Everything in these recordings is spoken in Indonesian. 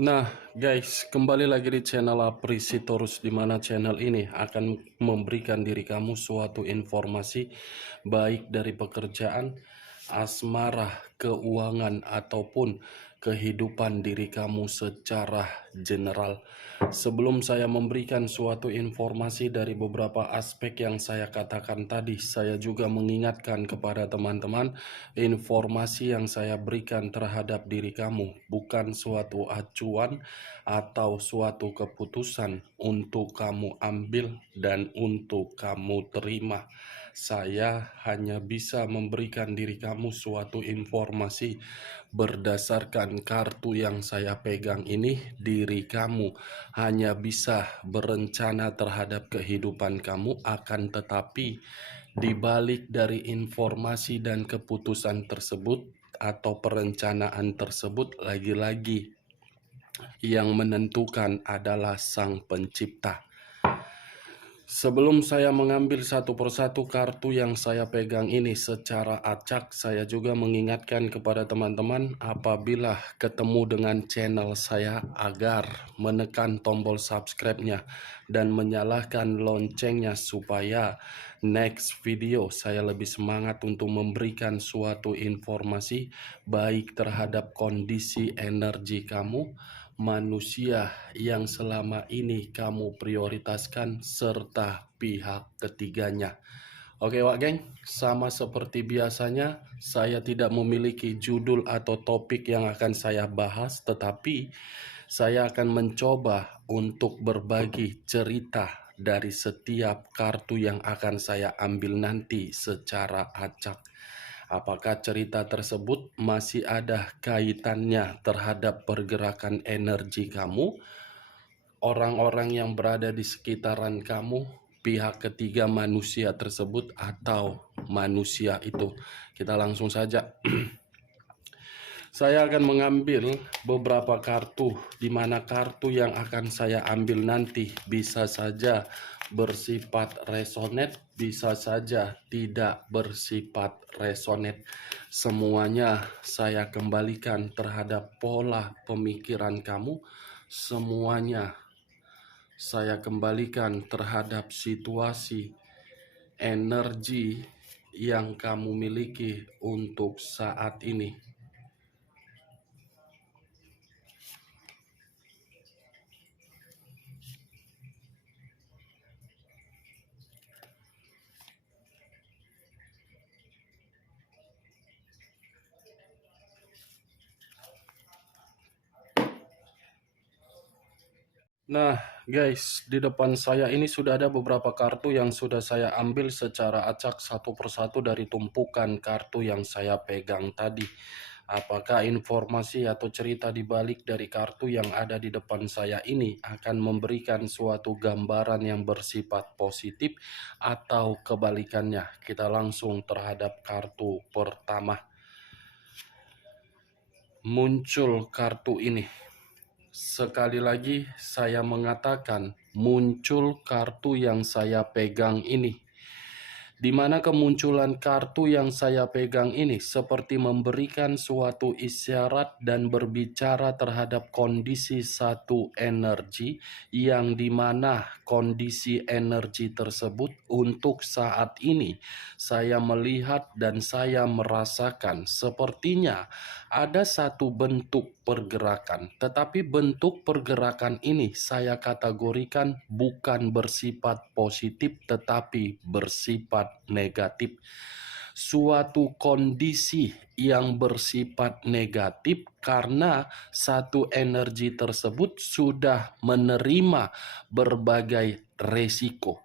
Nah, guys, kembali lagi di channel Aprisitorus, di mana channel ini akan memberikan diri kamu suatu informasi baik dari pekerjaan, asmara, keuangan, ataupun kehidupan diri kamu secara general. Sebelum saya memberikan suatu informasi dari beberapa aspek yang saya katakan tadi, saya juga mengingatkan kepada teman-teman, informasi yang saya berikan terhadap diri kamu bukan suatu acuan atau suatu keputusan untuk kamu ambil dan untuk kamu terima. Saya hanya bisa memberikan diri kamu suatu informasi berdasarkan kartu yang saya pegang ini. Diri kamu hanya bisa berencana terhadap kehidupan kamu, akan tetapi di balik dari informasi dan keputusan tersebut atau perencanaan tersebut, lagi-lagi yang menentukan adalah Sang Pencipta. Sebelum saya mengambil satu persatu kartu yang saya pegang ini secara acak, saya juga mengingatkan kepada teman-teman apabila ketemu dengan channel saya agar menekan tombol subscribe-nya dan menyalakan loncengnya supaya next video saya lebih semangat untuk memberikan suatu informasi baik terhadap kondisi energi kamu, manusia yang selama ini kamu prioritaskan, serta pihak ketiganya. Oke Wak Geng, sama seperti biasanya, saya tidak memiliki judul atau topik yang akan saya bahas, tetapi saya akan mencoba untuk berbagi cerita dari setiap kartu yang akan saya ambil nanti secara acak. Apakah cerita tersebut masih ada kaitannya terhadap pergerakan energi kamu, orang-orang yang berada di sekitaran kamu, pihak ketiga manusia tersebut, atau manusia itu? Kita langsung saja. Saya akan mengambil beberapa kartu, di mana kartu yang akan saya ambil nanti bisa saja bersifat resonate, bisa saja tidak bersifat resonate. Semuanya saya kembalikan terhadap pola pemikiran kamu, semuanya saya kembalikan terhadap situasi energi yang kamu miliki untuk saat ini. Nah, guys, di depan saya ini sudah ada beberapa kartu yang sudah saya ambil secara acak satu persatu dari tumpukan kartu yang saya pegang tadi. Apakah informasi atau cerita di balik dari kartu yang ada di depan saya ini akan memberikan suatu gambaran yang bersifat positif atau kebalikannya? Kita langsung terhadap kartu pertama. Muncul kartu ini. Sekali lagi saya mengatakan, muncul kartu yang saya pegang ini, di mana kemunculan kartu yang saya pegang ini seperti memberikan suatu isyarat dan berbicara terhadap kondisi satu energi, yang dimana kondisi energi tersebut untuk saat ini saya melihat dan saya merasakan sepertinya ada satu bentuk pergerakan, tetapi bentuk pergerakan ini saya kategorikan bukan bersifat positif tetapi bersifat negatif. Suatu kondisi yang bersifat negatif karena satu energi tersebut sudah menerima berbagai resiko.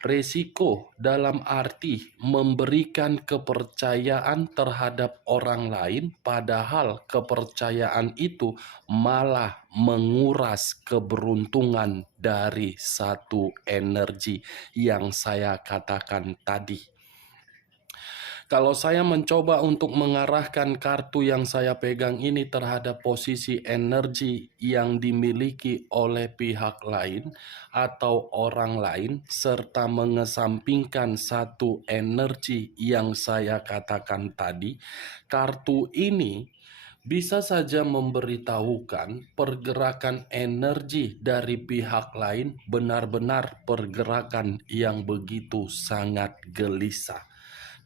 Resiko dalam arti memberikan kepercayaan terhadap orang lain, padahal kepercayaan itu malah menguras keberuntungan dari satu energi yang saya katakan tadi. Kalau saya mencoba untuk mengarahkan kartu yang saya pegang ini terhadap posisi energi yang dimiliki oleh pihak lain atau orang lain, serta mengesampingkan satu energi yang saya katakan tadi, kartu ini bisa saja memberitahukan pergerakan energi dari pihak lain benar-benar pergerakan yang begitu sangat gelisah.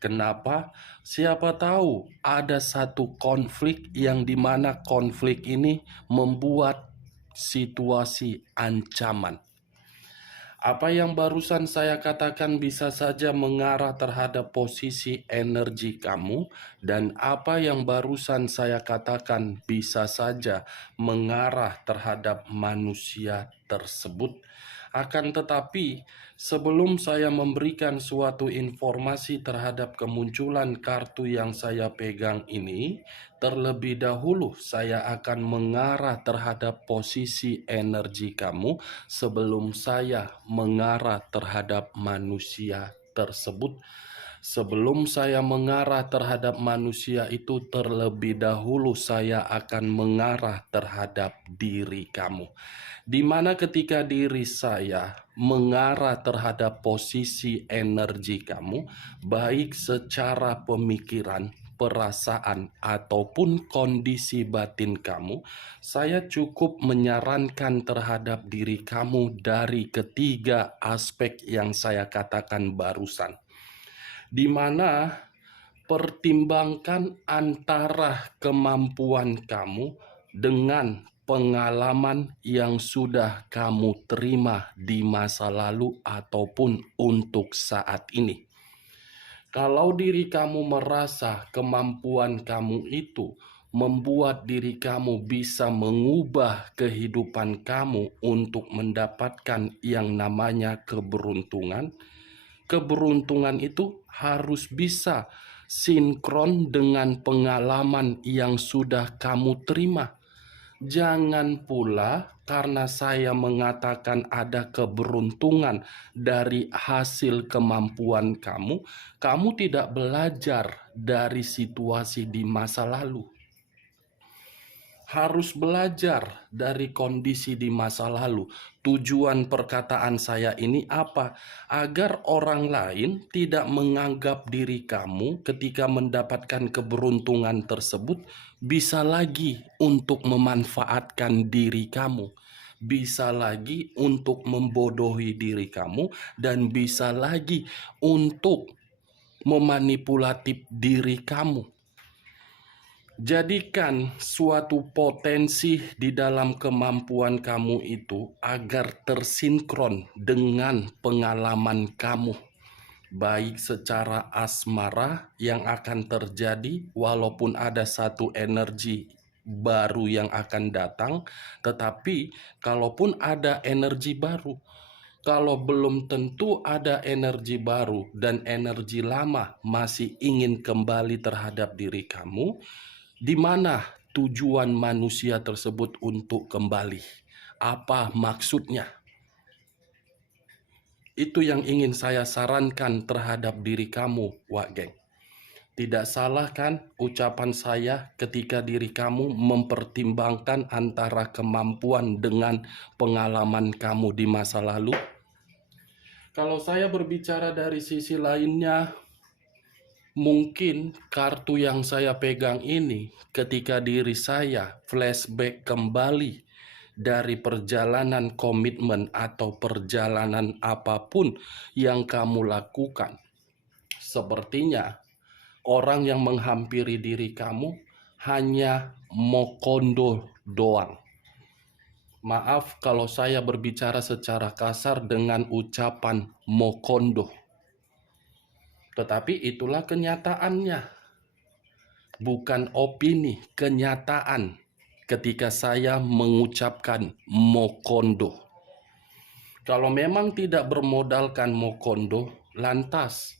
Kenapa? Siapa tahu ada satu konflik yang dimana konflik ini membuat situasi ancaman. Apa yang barusan saya katakan bisa saja mengarah terhadap posisi energi kamu, dan apa yang barusan saya katakan bisa saja mengarah terhadap manusia tersebut. Akan tetapi, sebelum saya memberikan suatu informasi terhadap kemunculan kartu yang saya pegang ini, terlebih dahulu saya akan mengarah terhadap posisi energi kamu sebelum saya mengarah terhadap manusia tersebut. Sebelum saya mengarah terhadap manusia itu, terlebih dahulu saya akan mengarah terhadap diri kamu. Di mana ketika diri saya mengarah terhadap posisi energi kamu, baik secara pemikiran, perasaan, ataupun kondisi batin kamu, saya cukup menyarankan terhadap diri kamu dari ketiga aspek yang saya katakan barusan, di mana pertimbangkan antara kemampuan kamu dengan pengalaman yang sudah kamu terima di masa lalu ataupun untuk saat ini. Kalau diri kamu merasa kemampuan kamu itu membuat diri kamu bisa mengubah kehidupan kamu untuk mendapatkan yang namanya keberuntungan, keberuntungan itu harus bisa sinkron dengan pengalaman yang sudah kamu terima. Jangan pula karena saya mengatakan ada keberuntungan dari hasil kemampuan kamu, kamu tidak belajar dari situasi di masa lalu. Harus belajar dari kondisi di masa lalu. Tujuan perkataan saya ini apa? Agar orang lain tidak menganggap diri kamu ketika mendapatkan keberuntungan tersebut bisa lagi untuk memanfaatkan diri kamu, bisa lagi untuk membodohi diri kamu, dan bisa lagi untuk memanipulatif diri kamu. Jadikan suatu potensi di dalam kemampuan kamu itu agar tersinkron dengan pengalaman kamu, baik secara asmara yang akan terjadi walaupun ada satu energi baru yang akan datang, tetapi kalaupun ada energi baru, kalau belum tentu ada energi baru dan energi lama masih ingin kembali terhadap diri kamu, di mana tujuan manusia tersebut untuk kembali? Apa maksudnya? Itu yang ingin saya sarankan terhadap diri kamu, Wak Geng. Tidak salah kan ucapan saya ketika diri kamu mempertimbangkan antara kemampuan dengan pengalaman kamu di masa lalu? Kalau saya berbicara dari sisi lainnya, mungkin kartu yang saya pegang ini ketika diri saya flashback kembali dari perjalanan komitmen atau perjalanan apapun yang kamu lakukan. Sepertinya orang yang menghampiri diri kamu hanya mokondo doang. Maaf kalau saya berbicara secara kasar dengan ucapan mokondo. Tetapi itulah kenyataannya. Bukan opini, kenyataan ketika saya mengucapkan mokondo. Kalau memang tidak bermodalkan mokondo, lantas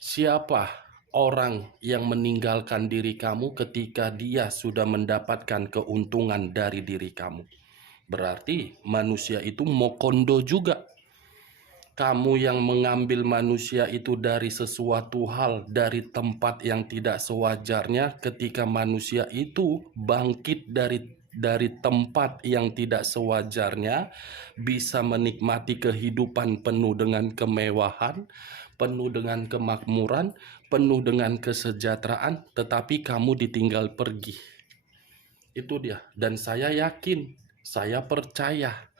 siapa orang yang meninggalkan diri kamu ketika dia sudah mendapatkan keuntungan dari diri kamu? Berarti manusia itu mokondo juga. Kamu yang mengambil manusia itu dari sesuatu hal, dari tempat yang tidak sewajarnya, ketika manusia itu bangkit dari tempat yang tidak sewajarnya, bisa menikmati kehidupan penuh dengan kemewahan, penuh dengan kemakmuran, penuh dengan kesejahteraan, tetapi kamu ditinggal pergi. Itu dia. Dan saya yakin, saya percaya,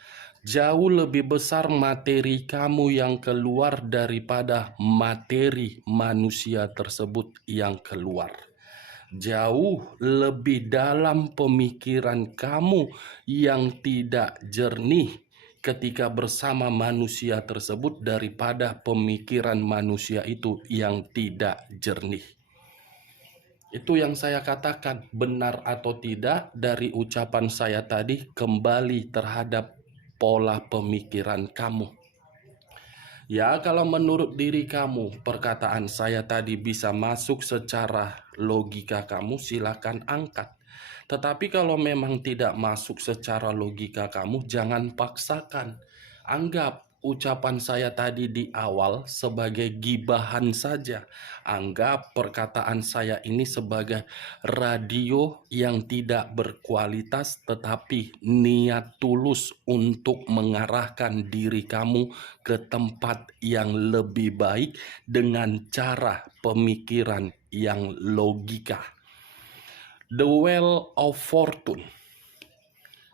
jauh lebih besar materi kamu yang keluar daripada materi manusia tersebut yang keluar. Jauh lebih dalam pemikiran kamu yang tidak jernih ketika bersama manusia tersebut daripada pemikiran manusia itu yang tidak jernih. Itu yang saya katakan, benar atau tidak dari ucapan saya tadi kembali terhadap pola pemikiran kamu. Ya, kalau menurut diri kamu perkataan saya tadi bisa masuk secara logika kamu, silakan angkat. Tetapi kalau memang tidak masuk secara logika kamu, jangan paksakan. Anggap ucapan saya tadi di awal sebagai gibahan saja. Anggap perkataan saya ini sebagai radio yang tidak berkualitas tetapi niat tulus untuk mengarahkan diri kamu ke tempat yang lebih baik dengan cara pemikiran yang logika. The Wheel of Fortune.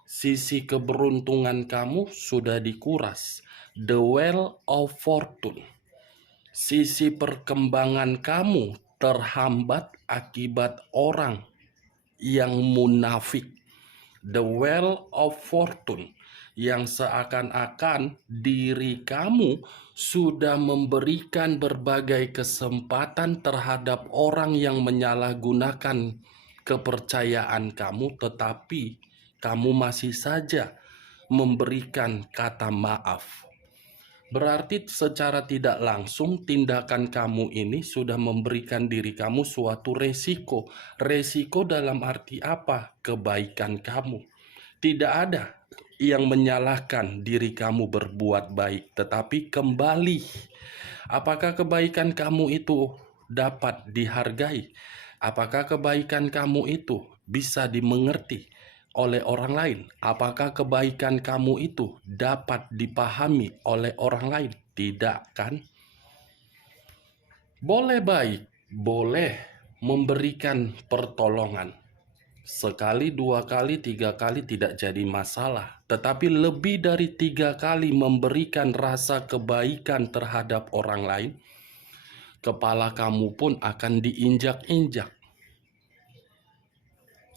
Sisi keberuntungan kamu sudah dikuras. The Wheel of Fortune. Sisi perkembangan kamu terhambat akibat orang yang munafik. The Wheel of Fortune. Yang seakan-akan diri kamu sudah memberikan berbagai kesempatan terhadap orang yang menyalahgunakan kepercayaan kamu, tetapi kamu masih saja memberikan kata maaf. Berarti secara tidak langsung tindakan kamu ini sudah memberikan diri kamu suatu resiko. Resiko dalam arti apa? Kebaikan kamu. Tidak ada yang menyalahkan diri kamu berbuat baik, tetapi kembali, apakah kebaikan kamu itu dapat dihargai? Apakah kebaikan kamu itu bisa dimengerti oleh orang lain? Apakah kebaikan kamu itu dapat dipahami oleh orang lain? Tidak, kan? Boleh baik, boleh memberikan pertolongan. Sekali, dua kali, tiga kali tidak jadi masalah. Tetapi lebih dari 3 kali memberikan rasa kebaikan terhadap orang lain, kepala kamu pun akan diinjak-injak.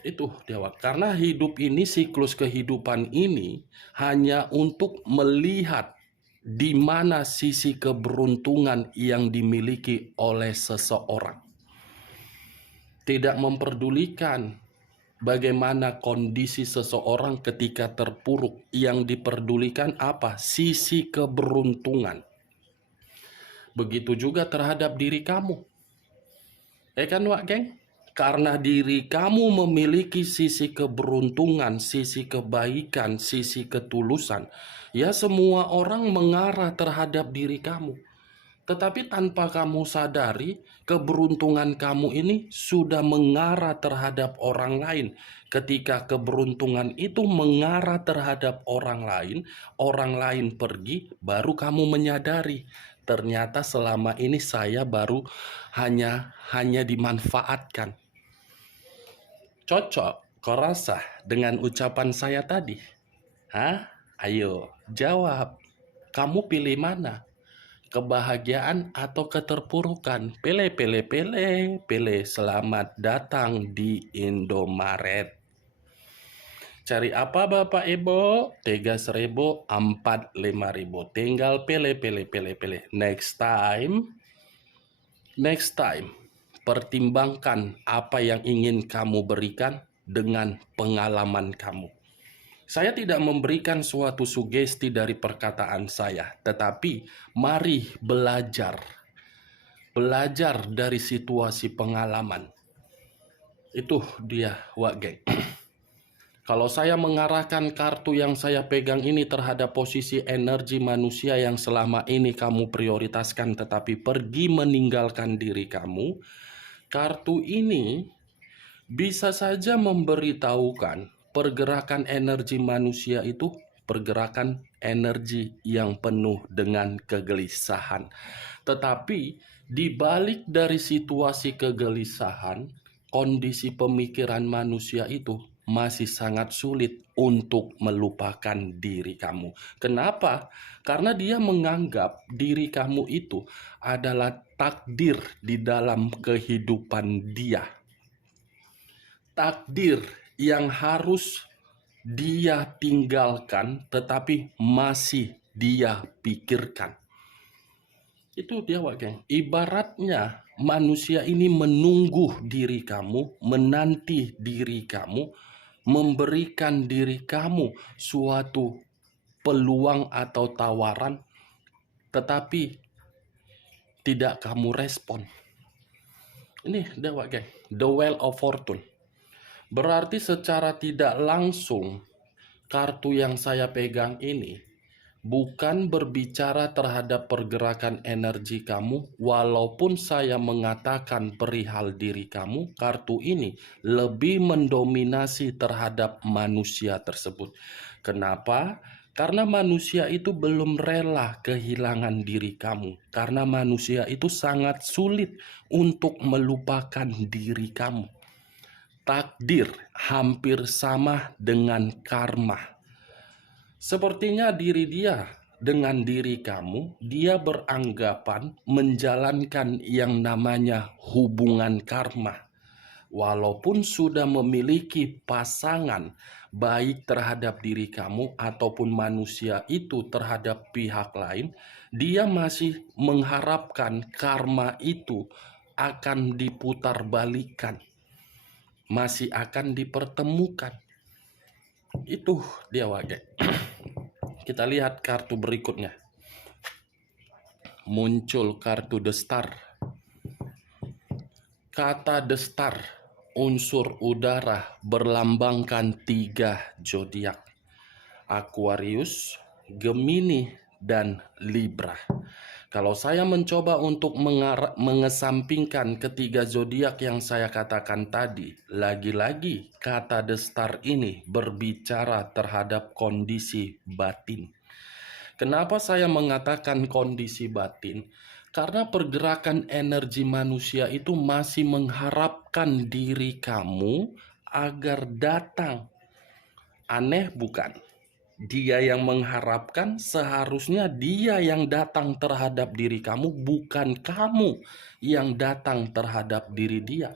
Itu Dewa. Karena hidup ini, siklus kehidupan ini hanya untuk melihat di mana sisi keberuntungan yang dimiliki oleh seseorang. Tidak memperdulikan bagaimana kondisi seseorang ketika terpuruk. Yang diperdulikan apa? Sisi keberuntungan. Begitu juga terhadap diri kamu. Kan Wak Geng? Karena diri kamu memiliki sisi keberuntungan, sisi kebaikan, sisi ketulusan, ya semua orang mengarah terhadap diri kamu. Tetapi tanpa kamu sadari, keberuntungan kamu ini sudah mengarah terhadap orang lain. Ketika keberuntungan itu mengarah terhadap orang lain pergi, baru kamu menyadari, ternyata selama ini saya baru hanya dimanfaatkan. Cocok, kau rasa dengan ucapan saya tadi? Hah? Ayo, jawab. Kamu pilih mana? Kebahagiaan atau keterpurukan? Pilih. Selamat datang di Indomaret. Cari apa Bapak Ibu? 3.000, 4.000. Tinggal pilih. Next time, pertimbangkan apa yang ingin kamu berikan dengan pengalaman kamu. Saya tidak memberikan suatu sugesti dari perkataan saya, tetapi mari belajar dari situasi pengalaman. Itu dia, Wak Geng. Kalau saya mengarahkan kartu yang saya pegang ini terhadap posisi energi manusia yang selama ini kamu prioritaskan tetapi pergi meninggalkan diri kamu, kartu ini bisa saja memberitahukan pergerakan energi manusia itu pergerakan energi yang penuh dengan kegelisahan. Tetapi di balik dari situasi kegelisahan, kondisi pemikiran manusia itu masih sangat sulit untuk melupakan diri kamu. Kenapa? Karena dia menganggap diri kamu itu adalah takdir di dalam kehidupan dia. Takdir yang harus dia tinggalkan tetapi masih dia pikirkan. Itu dia, Wak Geng. Ibaratnya manusia ini menunggu diri kamu, menanti diri kamu, memberikan diri kamu suatu peluang atau tawaran, tetapi tidak kamu respon. Ini dia, Wak Geng. The Wheel of Fortune. Berarti secara tidak langsung kartu yang saya pegang ini bukan berbicara terhadap pergerakan energi kamu, walaupun saya mengatakan perihal diri kamu, kartu ini lebih mendominasi terhadap manusia tersebut. Kenapa? Karena manusia itu belum rela kehilangan diri kamu. Karena manusia itu sangat sulit untuk melupakan diri kamu. Takdir hampir sama dengan karma. Sepertinya diri dia dengan diri kamu, dia beranggapan menjalankan yang namanya hubungan karma. Walaupun sudah memiliki pasangan baik terhadap diri kamu ataupun manusia itu terhadap pihak lain, dia masih mengharapkan karma itu akan diputarbalikkan, masih akan dipertemukan. Itu dia, Wage. Kita lihat kartu berikutnya. Muncul kartu The Star. Kata The Star, unsur udara, berlambangkan 3 zodiak. Aquarius, Gemini, dan Libra. Kalau saya mencoba untuk mengesampingkan ketiga zodiak yang saya katakan tadi, lagi-lagi kata The Star ini berbicara terhadap kondisi batin. Kenapa saya mengatakan kondisi batin? Karena pergerakan energi manusia itu masih mengharapkan diri kamu agar datang. Aneh bukan? Dia yang mengharapkan, seharusnya dia yang datang terhadap diri kamu, bukan kamu yang datang terhadap diri dia.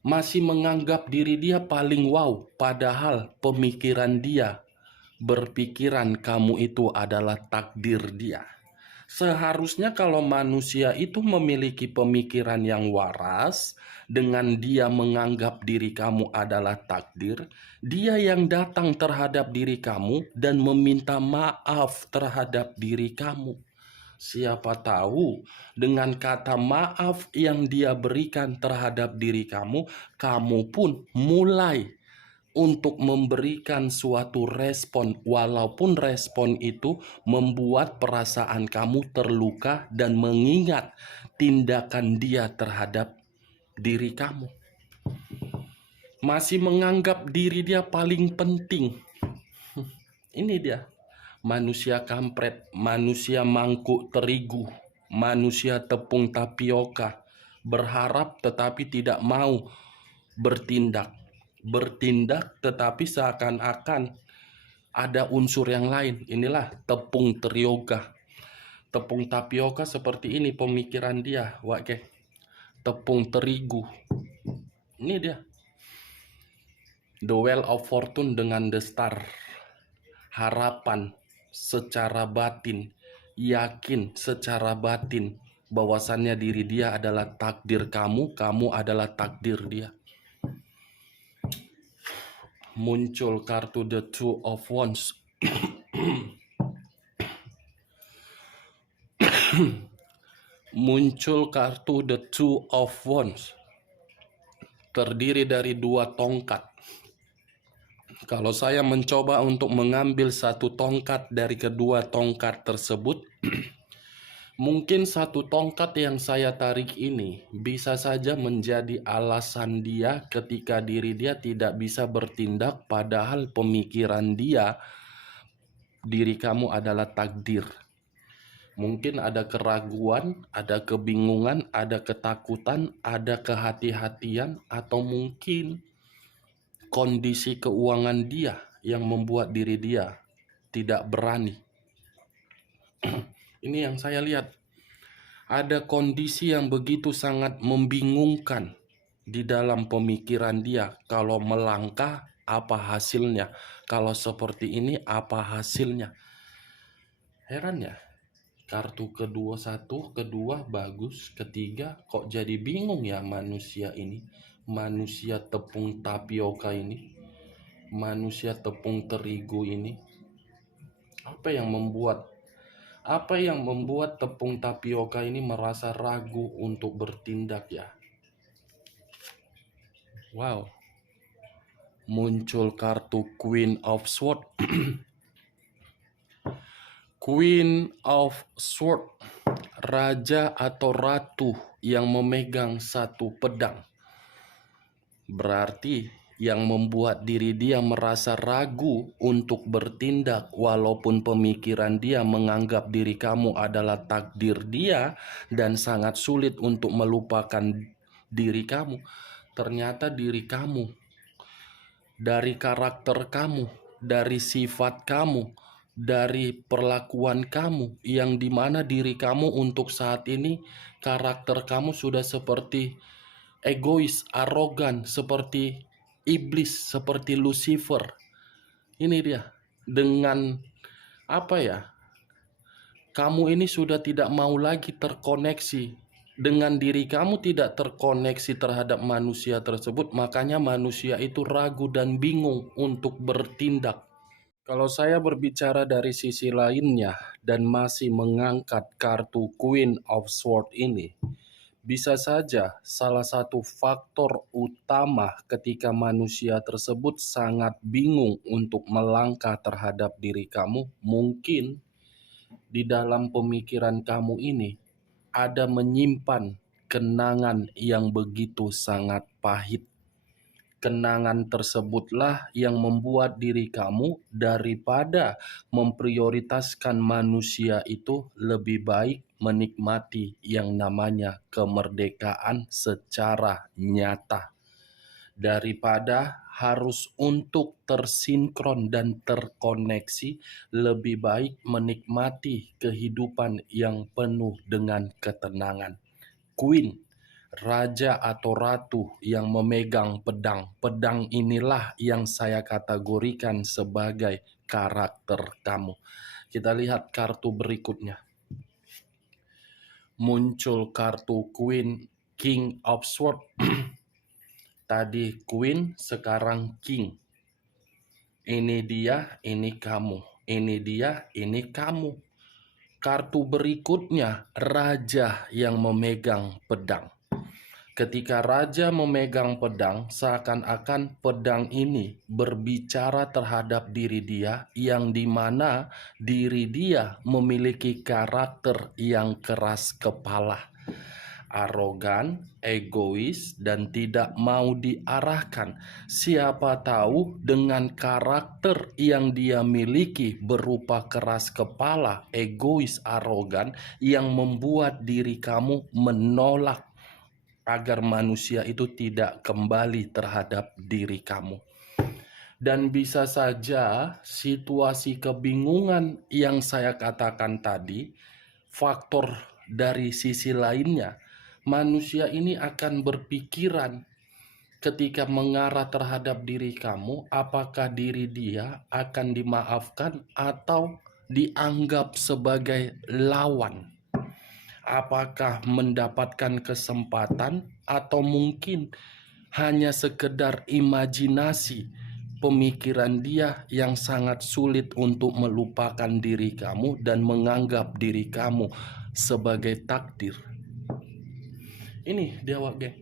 Masih menganggap diri dia paling wow, padahal pemikiran dia berpikiran kamu itu adalah takdir dia. Seharusnya kalau manusia itu memiliki pemikiran yang waras, dengan dia menganggap diri kamu adalah takdir, dia yang datang terhadap diri kamu dan meminta maaf terhadap diri kamu. Siapa tahu dengan kata maaf yang dia berikan terhadap diri kamu, kamu pun mulai untuk memberikan suatu respon, walaupun respon itu membuat perasaan kamu terluka dan mengingat tindakan dia terhadap diri kamu. Masih menganggap diri dia paling penting. Ini dia, manusia kampret, manusia mangkuk terigu, manusia tepung tapioka, berharap tetapi tidak mau bertindak. Bertindak tetapi seakan-akan ada unsur yang lain. Inilah tepung tapioka. Tepung tapioka seperti ini pemikiran dia, Wak. Tepung terigu. Ini dia. The Wheel of Fortune dengan The Star. Harapan secara batin, yakin secara batin bahwasannya diri dia adalah takdir kamu, kamu adalah takdir dia. Muncul kartu The Two of Wands. Muncul kartu The Two of Wands. Terdiri dari 2 tongkat. Kalau saya mencoba untuk mengambil satu tongkat dari kedua tongkat tersebut, mungkin satu tongkat yang saya tarik ini bisa saja menjadi alasan dia ketika diri dia tidak bisa bertindak, padahal pemikiran dia, diri kamu adalah takdir. Mungkin ada keraguan, ada kebingungan, ada ketakutan, ada kehati-hatian, atau mungkin kondisi keuangan dia yang membuat diri dia tidak berani. Ini yang saya lihat. Ada kondisi yang begitu sangat membingungkan di dalam pemikiran dia. Kalau melangkah, apa hasilnya? Kalau seperti ini, apa hasilnya? Heran ya, kartu kedua satu, kedua bagus, ketiga kok jadi bingung ya manusia ini. Manusia tepung tapioka ini, manusia tepung terigu ini. Apa yang membuat tepung tapioka ini merasa ragu untuk bertindak ya? Wow, muncul kartu Queen of Swords. Queen of Swords, raja atau ratu yang memegang satu pedang. Berarti yang membuat diri dia merasa ragu untuk bertindak walaupun pemikiran dia menganggap diri kamu adalah takdir dia dan sangat sulit untuk melupakan diri kamu. Ternyata diri kamu, dari karakter kamu, dari sifat kamu, dari perlakuan kamu, yang dimana diri kamu untuk saat ini karakter kamu sudah seperti egois, arogan, seperti iblis, seperti Lucifer. Ini dia, dengan apa ya, kamu ini sudah tidak mau lagi terkoneksi dengan diri kamu, tidak terkoneksi terhadap manusia tersebut. Makanya manusia itu ragu dan bingung untuk bertindak. Kalau saya berbicara dari sisi lainnya dan masih mengangkat kartu Queen of Swords ini, bisa saja salah satu faktor utama ketika manusia tersebut sangat bingung untuk melangkah terhadap diri kamu, mungkin di dalam pemikiran kamu ini ada menyimpan kenangan yang begitu sangat pahit. Kenangan tersebutlah yang membuat diri kamu daripada memprioritaskan manusia itu lebih baik menikmati yang namanya kemerdekaan secara nyata daripada harus untuk tersinkron dan terkoneksi. Lebih baik menikmati kehidupan yang penuh dengan ketenangan. Queen, raja atau ratu yang memegang pedang. Pedang inilah yang saya kategorikan sebagai karakter kamu. Kita lihat kartu berikutnya. Muncul kartu Queen, King of Swords. Tadi Queen, sekarang King. Ini dia, ini kamu. Ini dia, ini kamu. Kartu berikutnya, raja yang memegang pedang. Ketika raja memegang pedang, seakan-akan pedang ini berbicara terhadap diri dia, yang dimana diri dia memiliki karakter yang keras kepala, arogan, egois, dan tidak mau diarahkan. Siapa tahu dengan karakter yang dia miliki berupa keras kepala, egois, arogan, yang membuat diri kamu menolak agar manusia itu tidak kembali terhadap diri kamu. Dan bisa saja situasi kebingungan yang saya katakan tadi, faktor dari sisi lainnya, manusia ini akan berpikiran ketika mengarah terhadap diri kamu, apakah diri dia akan dimaafkan atau dianggap sebagai lawan. Apakah mendapatkan kesempatan atau mungkin hanya sekedar imajinasi pemikiran dia yang sangat sulit untuk melupakan diri kamu dan menganggap diri kamu sebagai takdir. Ini dia geng,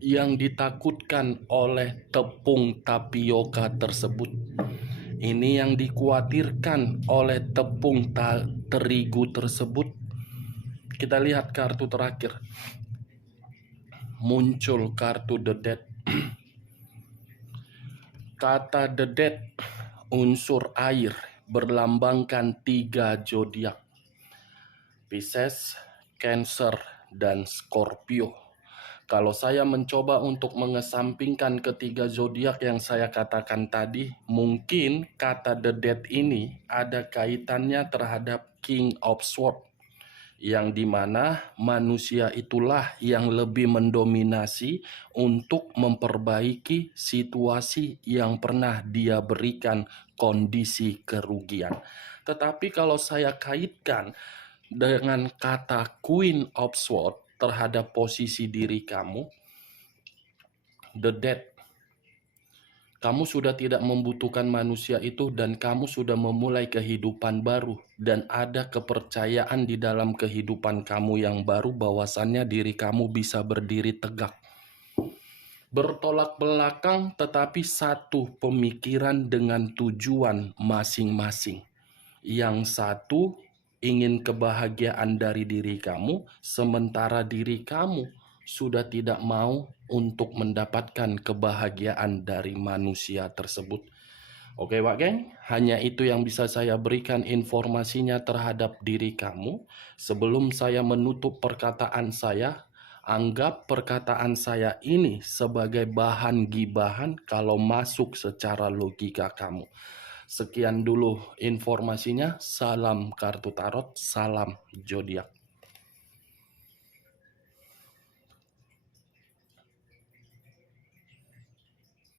yang ditakutkan oleh tepung tapioka tersebut. Ini yang dikhawatirkan oleh tepung terigu tersebut. Kita lihat kartu terakhir. Muncul kartu The Dead. Kata The Dead, unsur air, berlambangkan 3 zodiak: Pisces, Cancer, dan Scorpio. Kalau saya mencoba untuk mengesampingkan ketiga zodiak yang saya katakan tadi, mungkin kata The Dead ini ada kaitannya terhadap King of Swords, yang dimana manusia itulah yang lebih mendominasi untuk memperbaiki situasi yang pernah dia berikan kondisi kerugian. Tetapi kalau saya kaitkan dengan kata Queen of Swords terhadap posisi diri kamu, The Dead, kamu sudah tidak membutuhkan manusia itu dan kamu sudah memulai kehidupan baru. Dan ada kepercayaan di dalam kehidupan kamu yang baru bahwasannya diri kamu bisa berdiri tegak. Bertolak belakang tetapi satu pemikiran dengan tujuan masing-masing. Yang satu ingin kebahagiaan dari diri kamu, sementara diri kamu sudah tidak mau untuk mendapatkan kebahagiaan dari manusia tersebut. Oke Pak Geng, hanya itu yang bisa saya berikan informasinya terhadap diri kamu. Sebelum saya menutup perkataan saya, anggap perkataan saya ini sebagai bahan gibahan kalau masuk secara logika kamu. Sekian dulu informasinya. Salam kartu tarot, salam zodiak.